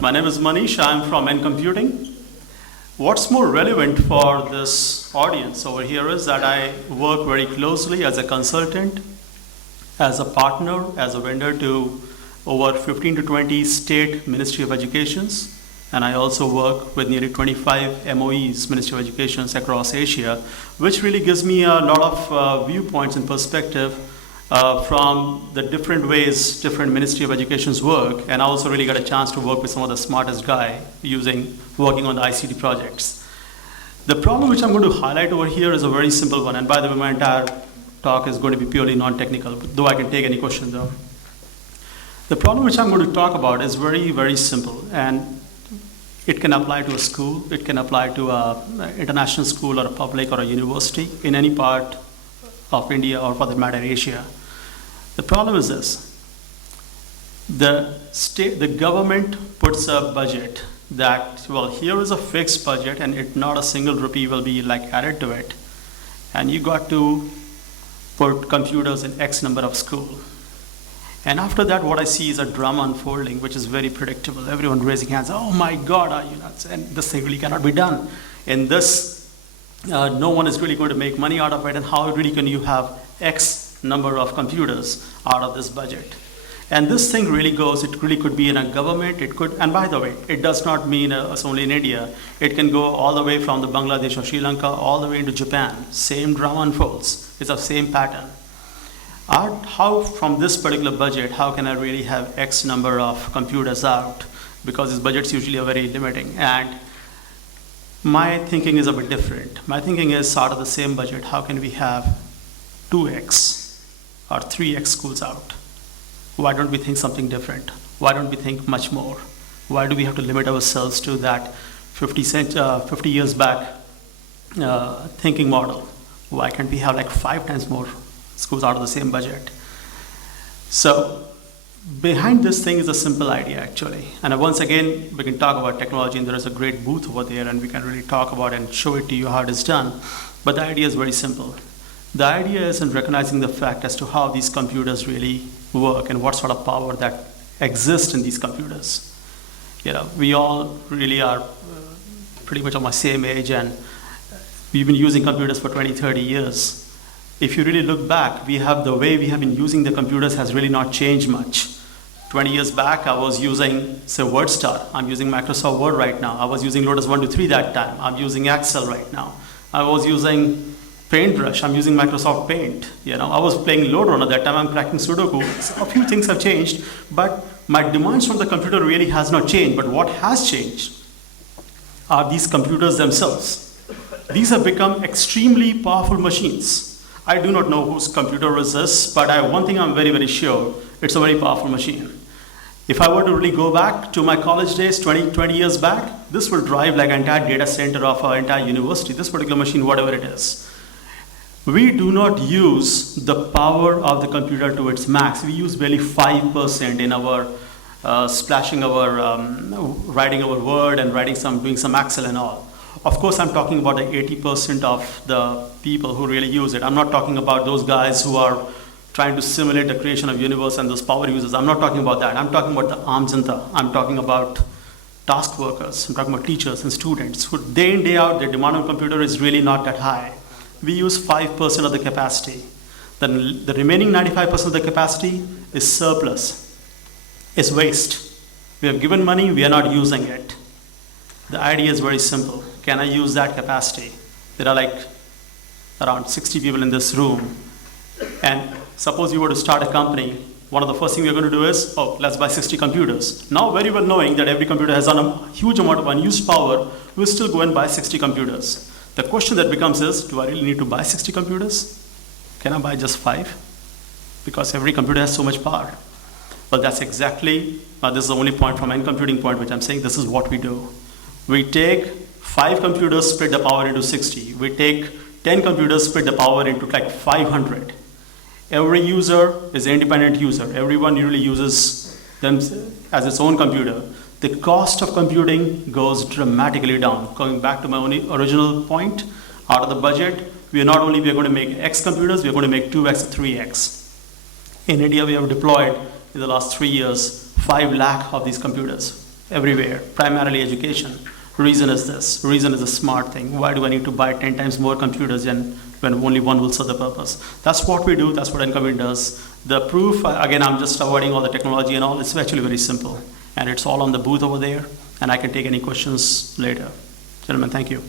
My name is Manish. I'm from N Computing. What's more relevant for this audience over here is that I work very closely as a consultant, as a partner, as a vendor to over 15 to 20 state Ministry of Educations. And I also work with nearly 25 MOEs, Ministry of Educations across Asia, which really gives me a lot of viewpoints and perspective from the different ways different Ministry of Educations work, and I also really got a chance to work with some of the smartest guy working on the ICT projects. The problem which I'm going to highlight over here is a very simple one, and by the way, my entire talk is going to be purely non-technical, though I can take any question though. The problem which I'm going to talk about is very, very simple, and it can apply to a school, it can apply to an international school or a public or a university in any part of India or for that matter Asia. The problem is this: the government puts a budget that, well, here is a fixed budget and not a single rupee will be added to it, and you got to put computers in X number of school. And after that, what I see is a drama unfolding, which is very predictable. Everyone raising hands, oh my God, are you nuts? And this thing really cannot be done. And this, no one is really going to make money out of it, and how really can you have X number of computers out of this budget? And this thing really goes, it really could be in a government, it could, and by the way, it does not mean it's only in India. It can go all the way from the Bangladesh or Sri Lanka all the way into Japan. Same drama unfolds. It's the same pattern. How from this particular budget, how can I really have X number of computers out? Because these budgets usually are very limiting. And my thinking is a bit different. My thinking is, out of the same budget, how can we have 2X or 3X schools out? Why don't we think something different? Why don't we think much more? Why do we have to limit ourselves to that 50 years back thinking model? Why can't we have 5 times more schools out of the same budget? So behind this thing is a simple idea, actually. And once again, we can talk about technology, and there is a great booth over there, and we can really talk about and show it to you how it is done. But the idea is very simple. The idea is in recognizing the fact as to how these computers really work and what sort of power that exists in these computers. We all really are pretty much on my same age, and we've been using computers for 20, 30 years. If you really look back, the way we have been using the computers has really not changed much. 20 years back, I was using, say, WordStar. I'm using Microsoft Word right now. I was using Lotus 123 that time. I'm using Excel right now. I was using Paintbrush. I'm using Microsoft Paint. I was playing Loadrunner that time. I'm cracking Sudoku. So a few things have changed, but my demands from the computer really has not changed. But what has changed are these computers themselves. These have become extremely powerful machines. I do not know whose computer is this, but one thing I'm very, very sure, it's a very powerful machine. If I were to really go back to my college days, 20 years back, this will drive an entire data center of our entire university, this particular machine, whatever it is. We do not use the power of the computer to its max. We use barely 5% in our writing our Word and doing some Excel and all. Of course, I'm talking about the 80% of the people who really use it. I'm not talking about those guys who are trying to simulate the creation of universe and those power users. I'm not talking about that. I'm talking about the Aam Janta. I'm talking about task workers. I'm talking about teachers and students who day in, day out, their demand on computer is really not that high. We use 5% of the capacity. Then the remaining 95% of the capacity is surplus. It's waste. We have given money, we are not using it. The idea is very simple. Can I use that capacity? There are around 60 people in this room. And suppose you were to start a company, one of the first things we're going to do is, let's buy 60 computers. Now, very well knowing that every computer has a huge amount of unused power, we'll still go and buy 60 computers. The question that becomes is, do I really need to buy 60 computers? Can I buy just 5? Because every computer has so much power. But that's exactly, this is the only point from N computing point which I'm saying, this is what we do. We take 5 computers, split the power into 60. We take 10 computers, split the power into 500. Every user is an independent user. Everyone usually uses them as its own computer. The cost of computing goes dramatically down. Going back to my original point, out of the budget, we're going to make X computers, we're going to make 2X, 3X. In India, we have deployed in the last 3 years 5 lakh of these computers. everywhere, primarily education. Reason is this. Reason is a smart thing. Why do I need to buy 10 times more computers when only one will serve the purpose? That's what we do. That's what Incoming does. The proof, again, I'm just avoiding all the technology and all. It's actually very simple. And it's all on the booth over there. And I can take any questions later. Gentlemen, thank you.